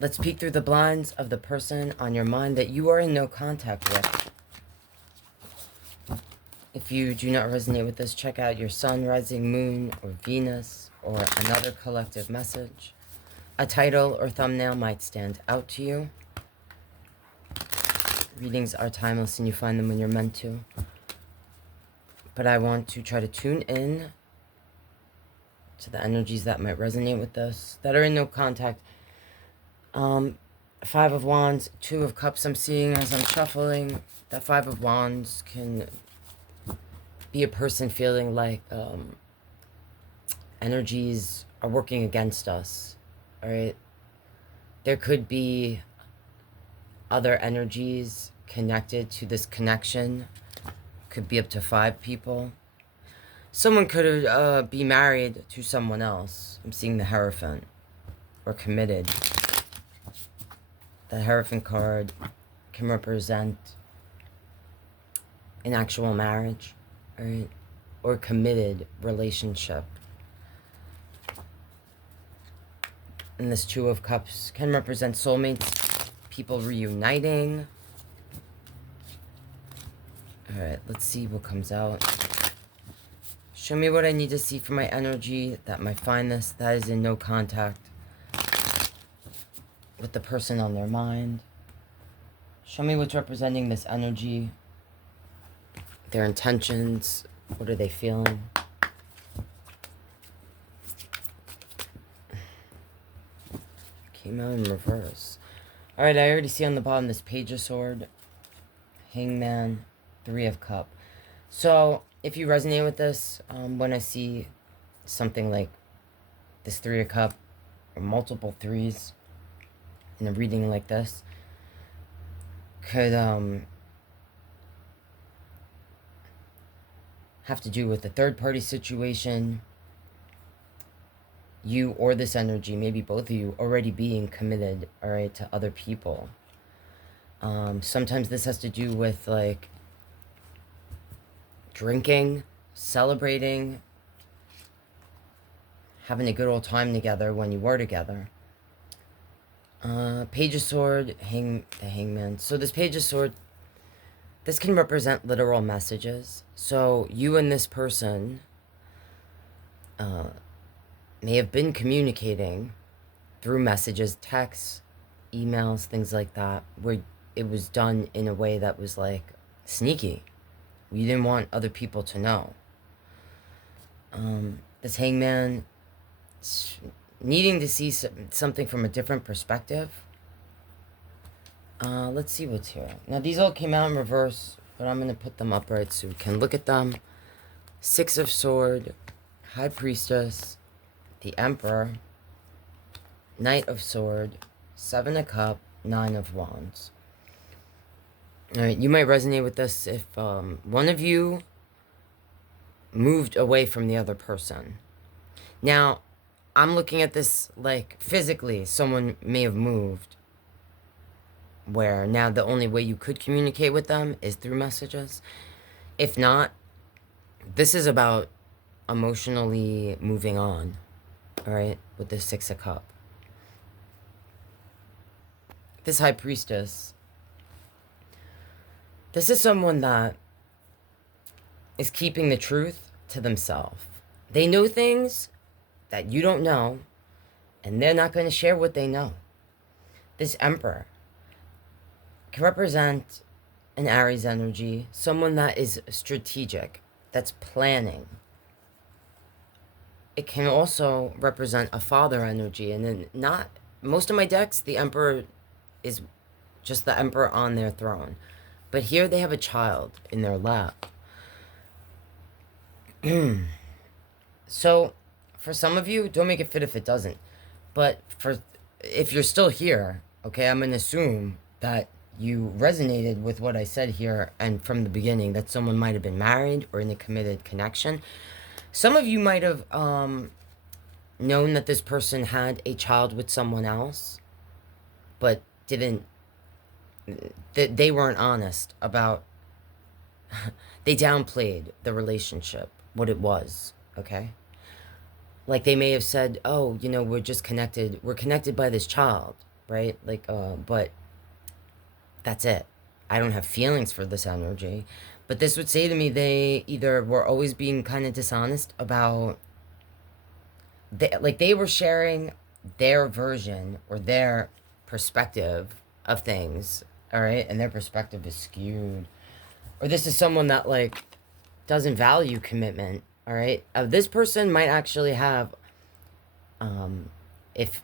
Let's peek through the blinds of the person on your mind that you are in no contact with. If you do not resonate with this, check out your sun, rising moon, or Venus, or another collective message. A title or thumbnail might stand out to you. Readings are timeless and you find them when you're meant to. But I want to try to tune in to the energies that might resonate with this, that are in no contact. Five of Wands, Two of Cups I'm seeing as I'm shuffling. That Five of Wands can be a person feeling like energies are working against us, all right? There could be other energies connected to this connection. Could be up to 5 people. Someone could be married to someone else. I'm seeing the Hierophant, or committed. The Hierophant card can represent an actual marriage, all right, or committed relationship. And this Two of Cups can represent soulmates, people reuniting. All right, let's see what comes out. Show me what I need to see for my energy that might find this, that is in no contact with the person on their mind. Show me what's representing this energy, their intentions, what are they feeling? Came out in reverse. All right, I already see on the bottom this Page of Sword, Hangman, Three of Cup. So if you resonate with this, when I see something like this Three of Cup, or multiple threes in a reading like this, could have to do with a third-party situation, you or this energy, maybe both of you, already being committed, all right, to other people. Sometimes this has to do with, like, drinking, celebrating, having a good old time together when you were together. Page of Sword, the Hangman. So this Page of Sword, this can represent literal messages. So you and this person may have been communicating through messages, texts, emails, things like that, where it was done in a way that was like sneaky. You didn't want other people to know. This Hangman, needing to see something from a different perspective. Let's see what's here. Now, these all came out in reverse, but I'm going to put them upright so we can look at them. Six of Sword, High Priestess, the Emperor, Knight of Sword, Seven of Cup, Nine of Wands. All right, you might resonate with this if one of you moved away from the other person. Now, I'm looking at this like physically, someone may have moved, where now the only way you could communicate with them is through messages. If not, this is about emotionally moving on, all right, with the Six of Cup. This High Priestess, this is someone that is keeping the truth to themselves. They know things that you don't know, and they're not going to share what they know. This Emperor can represent an Aries energy, someone that is strategic, that's planning. It can also represent a father energy, and then not most of my decks, the Emperor is just the Emperor on their throne. But here they have a child in their lap. So, for some of you, don't make it fit if it doesn't. But if you're still here, okay, I'm going to assume that you resonated with what I said here and from the beginning, that someone might have been married or in a committed connection. Some of you might have known that this person had a child with someone else, but they weren't honest about, they downplayed the relationship, what it was, okay? Like they may have said, oh, you know, we're just connected, we're connected by this child. right? Like, but that's it. I don't have feelings for this energy. But this would say to me they either were always being kind of dishonest about, they were sharing their version or their perspective of things, all right? And their perspective is skewed. Or this is someone that, like, doesn't value commitment, all right? This person might actually have, um, if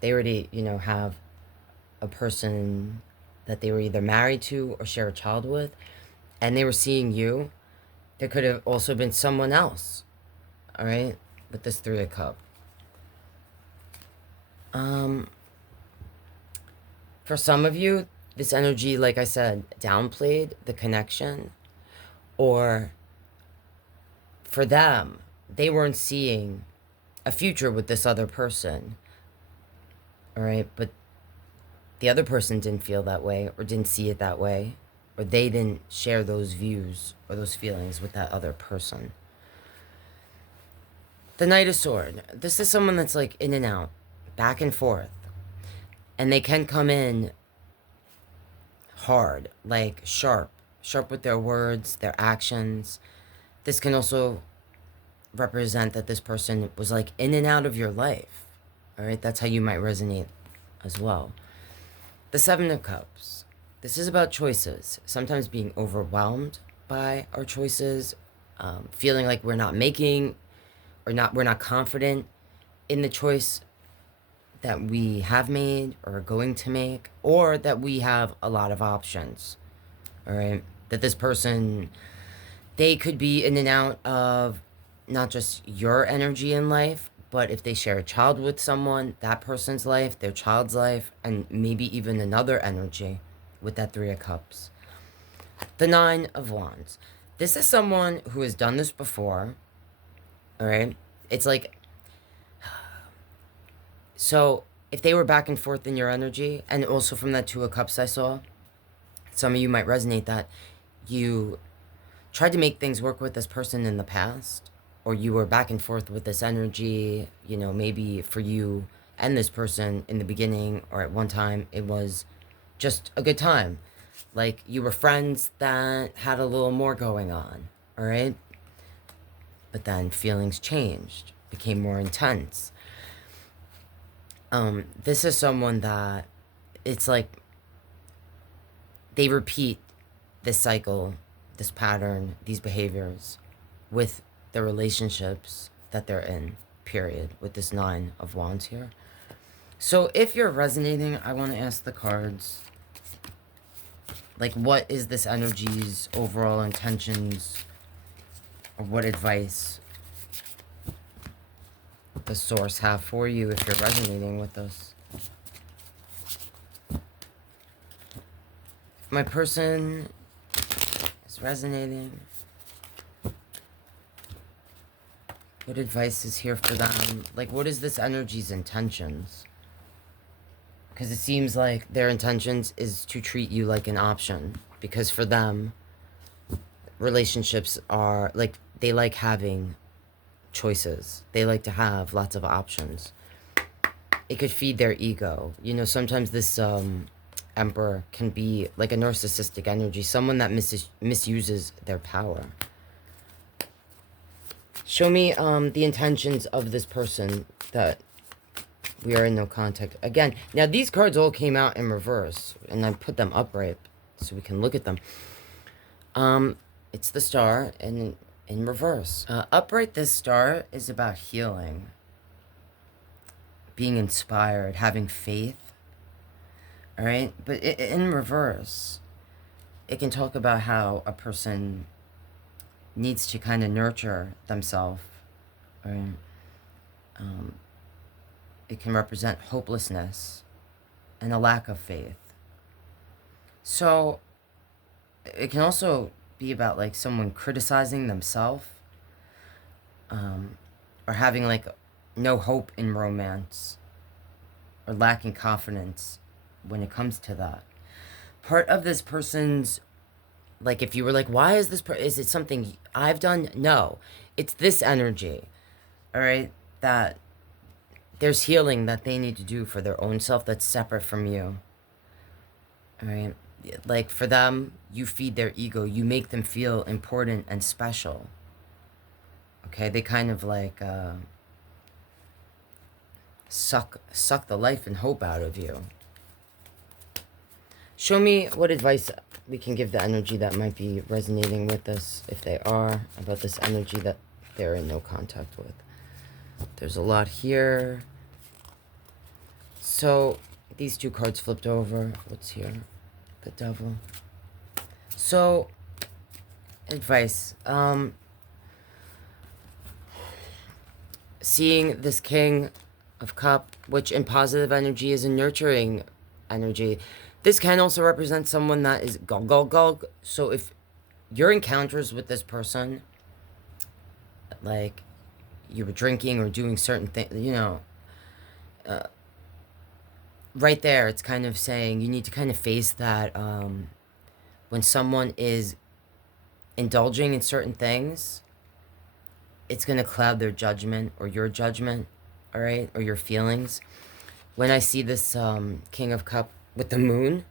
they were to, have a person that they were either married to or share a child with, and they were seeing you, there could have also been someone else, all right, with this Three of Cups. For some of you, this energy, like I said, downplayed the connection, or for them, they weren't seeing a future with this other person, all right, but the other person didn't feel that way or didn't see it that way, or they didn't share those views or those feelings with that other person. The Knight of Swords. This is someone that's like in and out, back and forth. And they can come in hard, like sharp with their words, their actions. This can also represent that this person was like in and out of your life. All right, that's how you might resonate as well. The Seven of Cups. This is about choices, sometimes being overwhelmed by our choices, feeling like we're not making, or we're not confident in the choice that we have made or are going to make, or that we have a lot of options. All right, that this person, they could be in and out of not just your energy in life, but if they share a child with someone, that person's life, their child's life, and maybe even another energy with that Three of Cups. The Nine of Wands. This is someone who has done this before, all right? It's like, so if they were back and forth in your energy, and also from that Two of Cups I saw, some of you might resonate that you tried to make things work with this person in the past, or you were back and forth with this energy, maybe for you and this person in the beginning, or at one time it was just a good time. Like you were friends that had a little more going on, all right? But then feelings changed, became more intense. This is someone that it's like they repeat this cycle, this pattern, these behaviors with the relationships that they're in, period, with this Nine of Wands here. So if you're resonating, I want to ask the cards, like, what is this energy's overall intentions, or what advice the source have for you if you're resonating with this? If my person is resonating, what advice is here for them? Like, what is this energy's intentions? Because it seems like their intentions is to treat you like an option. Because for them, relationships are, like, they like having choices. They like to have lots of options. It could feed their ego. Sometimes this Emperor can be like a narcissistic energy. Someone that misuses their power. Show me the intentions of this person that we are in no contact. Again, now these cards all came out in reverse, and I put them upright so we can look at them. It's the Star, and in reverse. Upright, this Star is about healing, being inspired, having faith. All right? But in reverse, it can talk about how a person needs to kind of nurture themselves. Right? It can represent hopelessness and a lack of faith. So it can also be about like someone criticizing themselves, or having like no hope in romance, or lacking confidence when it comes to that. Part of this person's, like, if you were like, why is this is it something I've done? No, it's this energy, all right, that there's healing that they need to do for their own self that's separate from you. All right? Like for them, you feed their ego. You make them feel important and special. Okay? They kind of like suck the life and hope out of you. Show me what advice we can give the energy that might be resonating with us, if they are, about this energy that they're in no contact with. There's a lot here. So, these two cards flipped over. What's here? The Devil. So, advice. Seeing this King of Cup, which in positive energy is a nurturing energy. This can also represent someone that is gulg. So if your encounters with this person, like you were drinking or doing certain things, you know, right there, it's kind of saying you need to kind of face that when someone is indulging in certain things, it's going to cloud their judgment or your judgment, all right, or your feelings. When I see this King of Cup with the moon,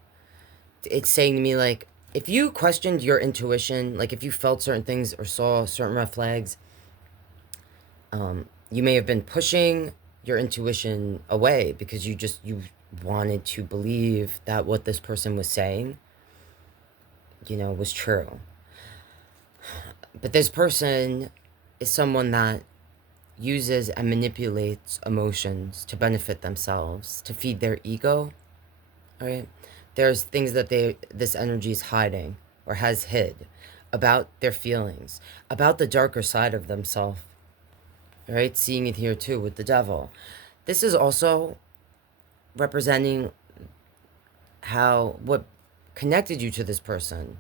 it's saying to me, like, if you questioned your intuition, like if you felt certain things or saw certain red flags, you may have been pushing your intuition away because you wanted to believe that what this person was saying, you know, was true. But this person is someone that uses and manipulates emotions to benefit themselves, to feed their ego, all right? There's things that this energy is hiding or has hid about their feelings, about the darker side of themselves, all right? Seeing it here too with the Devil. This is also representing how what connected you to this person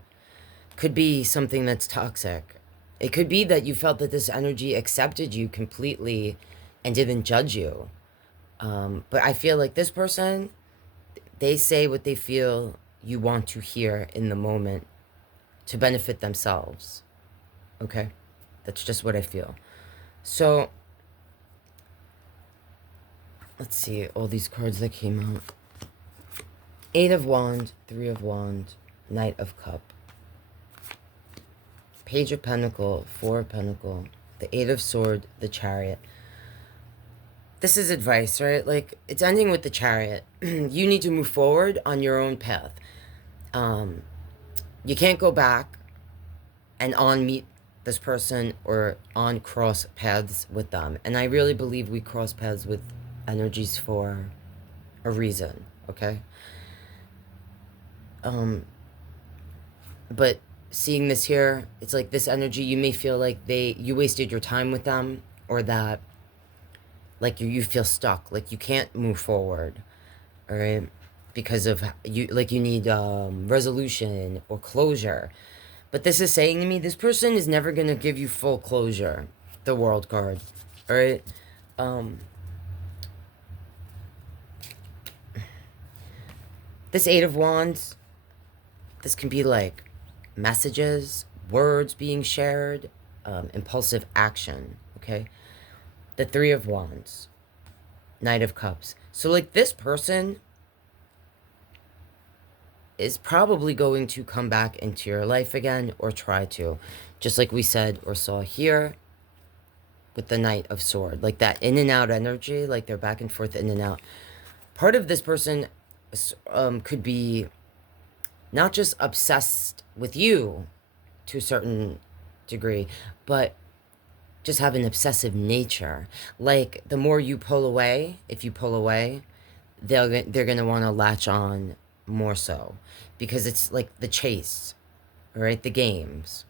could be something that's toxic. It could be that you felt that this energy accepted you completely and didn't judge you. But I feel like this person, they say what they feel you want to hear in the moment to benefit themselves. Okay? That's just what I feel. So, let's see all these cards that came out. 8 of Wands, 3 of Wands, Knight of Cup. Page of Pentacle, 4 of Pentacle, the 8 of Sword, the Chariot. This is advice, right? Like, it's ending with the Chariot. You need to move forward on your own path. You can't go back and meet this person or cross paths with them. And I really believe we cross paths with energies for a reason, okay? But seeing this here, it's like this energy, you may feel like you wasted your time with them, or that like you feel stuck, like you can't move forward, all right, because of you need resolution or closure. But this is saying to me, this person is never going to give you full closure. The World card, all right? This 8 of Wands, this can be like messages, words being shared, impulsive action, okay? The 3 of Wands, Knight of Cups. So, like, this person is probably going to come back into your life again, or try to. Just like we said or saw here with the Knight of Sword. Like, that in and out energy, like they're back and forth, in and out. Part of this person could be not just obsessed with you to a certain degree, but just have an obsessive nature. Like, the more you pull away, if you pull away, they're going to want to latch on more so. Because it's like the chase, right? The games.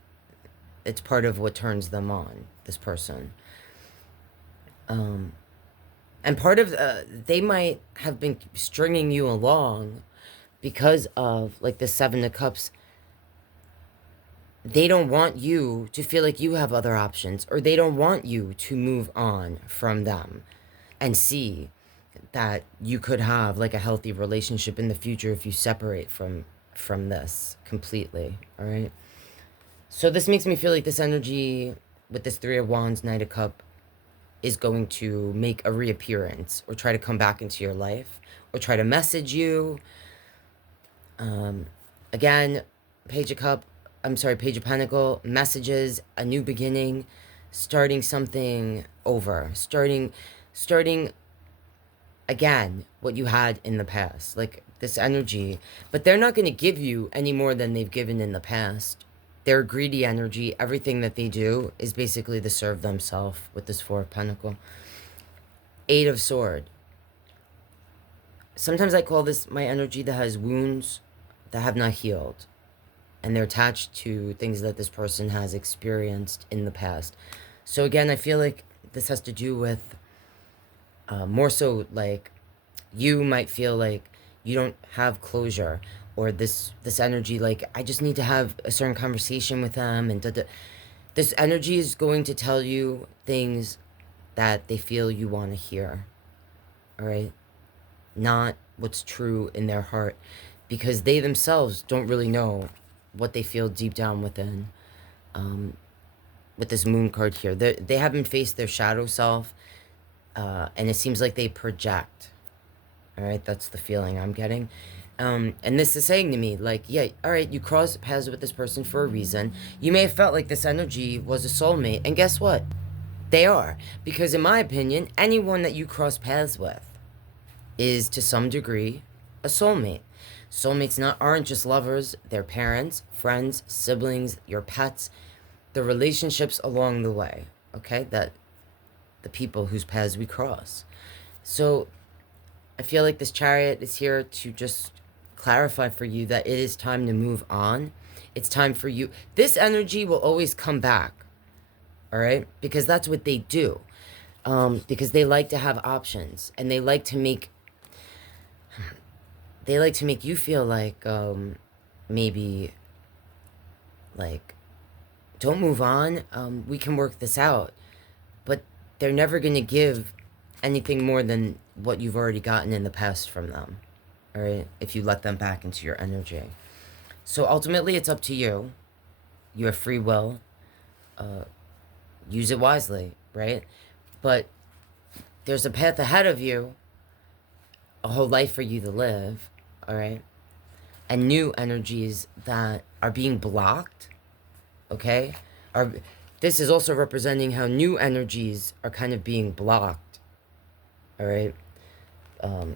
It's part of what turns them on, this person. And part of, they might have been stringing you along because of, like, the 7 of Cups. They don't want you to feel like you have other options, or they don't want you to move on from them and see that you could have, like, a healthy relationship in the future if you separate from this completely, all right? So this makes me feel like this energy with this 3 of Wands, Knight of Cup, is going to make a reappearance or try to come back into your life or try to message you. Again, Page of Pentacle, messages, a new beginning, starting something over, starting again what you had in the past, like this energy. But they're not going to give you any more than they've given in the past. They're greedy energy. Everything that they do is basically to serve themselves with this Four of Pentacle. Eight of Sword. Sometimes I call this my energy that has wounds that have not healed. And they're attached to things that this person has experienced in the past. So again, I feel like this has to do with more so like you might feel like you don't have closure, or this energy like I just need to have a certain conversation with them, and this energy is going to tell you things that they feel you want to hear. All right, not what's true in their heart, because they themselves don't really know what they feel deep down within. With this Moon card here, they haven't faced their shadow self, and it seems like they project. All right, that's the feeling I'm getting. And this is saying to me, like, yeah, all right, you crossed paths with this person for a reason. You may have felt like this energy was a soulmate, and guess what? They are. Because in my opinion, anyone that you cross paths with is, to some degree, a soulmate. Soulmates aren't just lovers, they're parents, friends, siblings, your pets, the relationships along the way, okay? That the people whose paths we cross. So I feel like this Chariot is here to just clarify for you that it is time to move on. It's time for you. This energy will always come back, all right? Because that's what they do. Because they like to have options, and they like to make you feel like maybe like, don't move on. We can work this out. But they're never going to give anything more than what you've already gotten in the past from them, all right, if you let them back into your energy. So ultimately, it's up to you. You have free will. Use it wisely, right? But there's a path ahead of you, a whole life for you to live, all right? And new energies that are being blocked, okay? This is also representing how new energies are kind of being blocked, all right?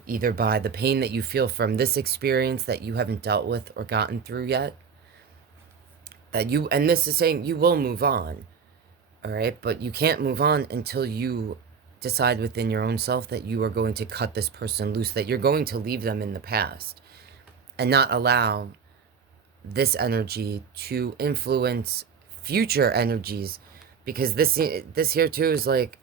Either by the pain that you feel from this experience that you haven't dealt with or gotten through yet. And this is saying you will move on, all right? But you can't move on until you decide within your own self that you are going to cut this person loose, that you're going to leave them in the past and not allow this energy to influence future energies. Because this here too is like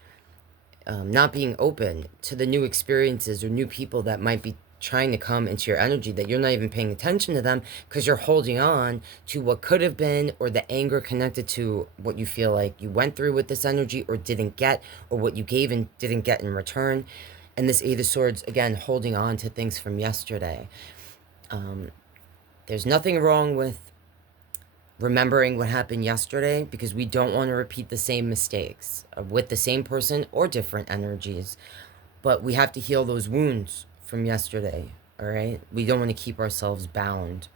not being open to the new experiences or new people that might be trying to come into your energy, that you're not even paying attention to them because you're holding on to what could have been, or the anger connected to what you feel like you went through with this energy or didn't get, or what you gave and didn't get in return. And this Eight of Swords, again, holding on to things from yesterday. There's nothing wrong with remembering what happened yesterday, because we don't want to repeat the same mistakes with the same person or different energies. But we have to heal those wounds from yesterday, all right? We don't want to keep ourselves bound.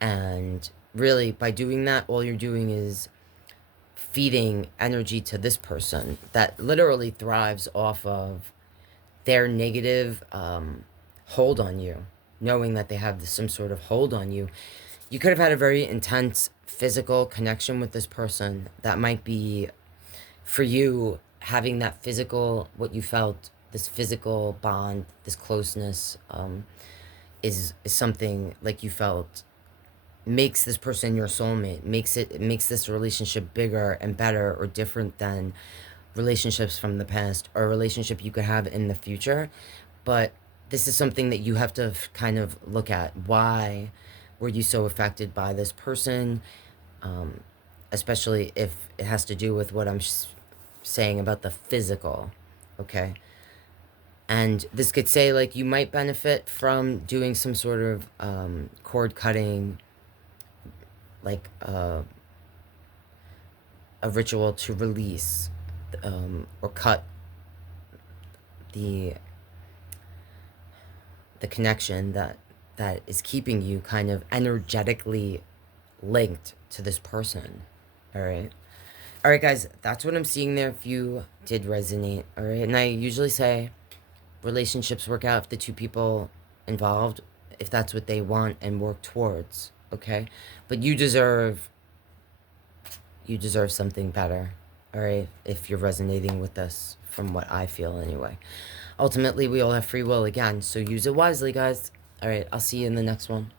And really, by doing that, all you're doing is feeding energy to this person that literally thrives off of their negative hold on you, knowing that they have some sort of hold on you. You could have had a very intense physical connection with this person. That might be, for you, having that physical, what you felt, this physical bond, this closeness, is something like you felt makes this person your soulmate, makes this relationship bigger and better or different than relationships from the past or a relationship you could have in the future. But this is something that you have to kind of look at. Why were you so affected by this person? Especially if it has to do with what I'm saying about the physical, okay? And this could say, like, you might benefit from doing some sort of cord cutting, like a ritual to release or cut the connection that is keeping you kind of energetically linked to this person. All right. All right, guys, that's what I'm seeing there if you did resonate. All right. And I usually say relationships work out if the two people involved, if that's what they want and work towards. Okay. But you deserve something better. All right. If you're resonating with this, from what I feel anyway. Ultimately, we all have free will again. So use it wisely, guys. All right. I'll see you in the next one.